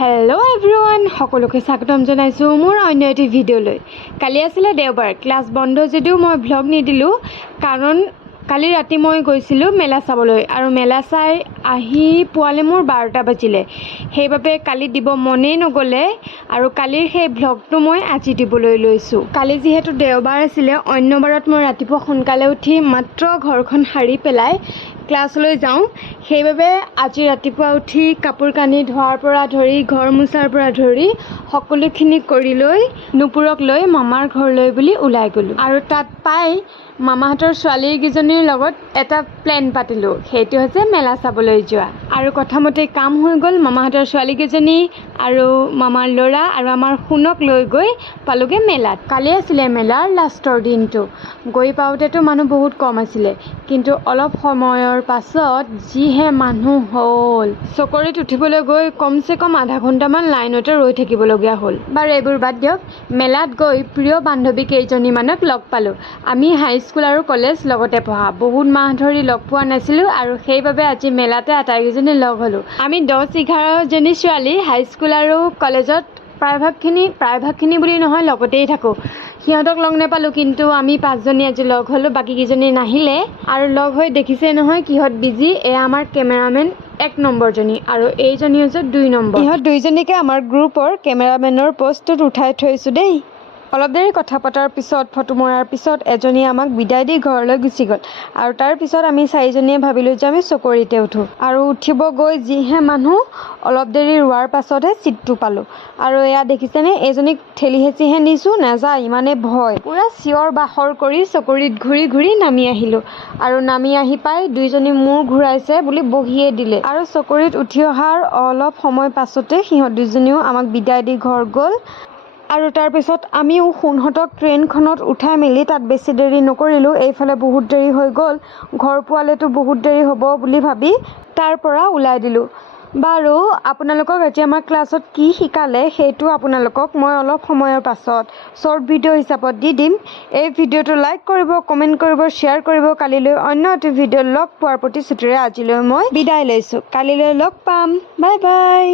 Hello everyone সকলোকে স্বাগতম জনাইছো মোৰ অন্য এটি ভিডিঅ'লৈ। কালি আছিল দেওবাৰ, ক্লাছ বন্ধ যদিও মই ব্লগ নিদিলোঁ কাৰণ কালি ৰাতি মই গৈছিলোঁ মেলা চাবলৈ আৰু মেলা চাই আহি পোৱালে মোৰ 12টা বাজিলে। সেইবাবে কালি দিব মনেই নগ'লে আৰু কালিৰ সেই ব্লগটো মই আজি দিবলৈ লৈছোঁ। কালি যিহেতু দেওবাৰ আছিলে, অন্য বাৰত মই ৰাতিপুৱা সোনকালে উঠি মাত্ৰ ঘৰখন সাৰি পেলাই ক্লাছলৈ যাওঁ। সেইবাবে আজি ৰাতিপুৱা উঠি কাপোৰ কানি ধোৱাৰ পৰা ধৰি ঘৰ মোচাৰ পৰা ধৰি সকলোখিনি কৰি লৈ নুপুৰক লৈ মামাৰ ঘৰলৈ বুলি ওলাই গ'লোঁ আৰু তাত পাই মামাহঁতৰ ছোৱালীকেইজনীৰ লগত এটা প্লেন পাতিলোঁ, সেইটো হৈছে মেলা চাবলৈ যোৱা। আৰু কথামতে কাম হৈ গ'ল। মামাহঁতৰ ছোৱালীকেইজনী আৰু মামাৰ ল'ৰা আৰু আমাৰ সোণক লৈ গৈ পালোঁগৈ মেলাত। কালি আছিলে মেলাৰ লাষ্টৰ দিনটো। গৈ পাওঁতেতো মানুহ বহুত কম আছিলে, কিন্তু অলপ সময়ৰ পাছত যিহে মানুহ হ'ল, চকৰিত উঠিবলৈ গৈ কমচে কম আধা ঘণ্টামান লাইনতে ৰৈ থাকিবলগীয়া হ'ল। বাৰু এইবোৰ বাদ দিয়ক, মেলাত গৈ প্ৰিয় বান্ধৱী কেইজনীমানক লগ পালোঁ। আমি হাইস্কুল আৰু কলেজ লগতে পঢ়া, বহুত মাহ ধৰি লগ পোৱা নাছিলোঁ আৰু সেইবাবে আজি মেলাতে আটাইকেইজনী লগ হ'লোঁ। আমি 10-11জনী ছোৱালী হাইস্কুল আৰু কলেজত প্ৰায়ভাগখিনি বুলি নহয় লগতেই থাকোঁ। সিহঁতক লগ নাপালোঁ, কিন্তু আমি 5জনী আজি লগ হ'লোঁ, বাকীকেইজনী নাহিলে। আৰু লগ হৈ দেখিছে নহয় কিহত বিজি। এয়া আমাৰ কেমেৰামেন 1 নম্বৰজনী আৰু এইজনী হৈছে 2 নম্বৰ। ইহঁত দুইজনীকে আমাৰ গ্ৰুপৰ কেমেৰামেনৰ পষ্টটোত উঠাই থৈছোঁ দেই। অলপ দেৰি কথা পতাৰ পিছত, ফটো মৰাৰ পিছত এজনীয়ে আমাক বিদায় দি ঘৰলৈ গুচি গ'ল আৰু তাৰ পিছত আমি 4জনীয়ে ভাবিলোঁ যে আমি চকৰিতে উঠোঁ। আৰু উঠিব গৈ যিহে মানুহ, অলপ দেৰি ৰোৱাৰ পাছতহে ছিটটো পালোঁ। আৰু এয়া দেখিছেনে, এইজনীক ঠেলি হেঁচিহে নিছোঁ, নাযায়, ইমানে ভয়। পূৰা চিঞৰ বাখৰ কৰি চকৰিত ঘূৰি ঘূৰি নামি আহিলোঁ আৰু নামি আহি পাই 2জনী মূৰ ঘূৰাইছে বুলি বহিয়ে দিলে। আৰু চকৰিত উঠি অহাৰ অলপ সময় পাছতে সিহঁত 2জনীও আমাক বিদায় দি ঘৰ গ'ল। আৰু তাৰপিছত আমিও সোণহঁতক ট্ৰেইনখনত উঠাই মেলি তাত বেছি দেৰি নকৰিলোঁ। এইফালে বহুত দেৰি হৈ গ'ল, ঘৰ পোৱালেতো বহুত দেৰি হ'ব বুলি ভাবি তাৰ পৰা ওলাই দিলোঁ। বাৰু আপোনালোকক আজি আমাৰ ক্লাছত কি শিকালে সেইটো আপোনালোকক মই অলপ সময়ৰ পাছত শ্বৰ্ট ভিডিঅ' হিচাপত দি দিম। এই ভিডিঅ'টো লাইক কৰিব, কমেণ্ট কৰিব, শ্বেয়াৰ কৰিব। কালিলৈ অন্য এটি ভিডিঅ'ত লগ পোৱাৰ প্ৰতিশ্ৰুতিৰে আজিলৈ মই বিদায় লৈছোঁ। কালিলৈ লগ পাম, বাই বাই।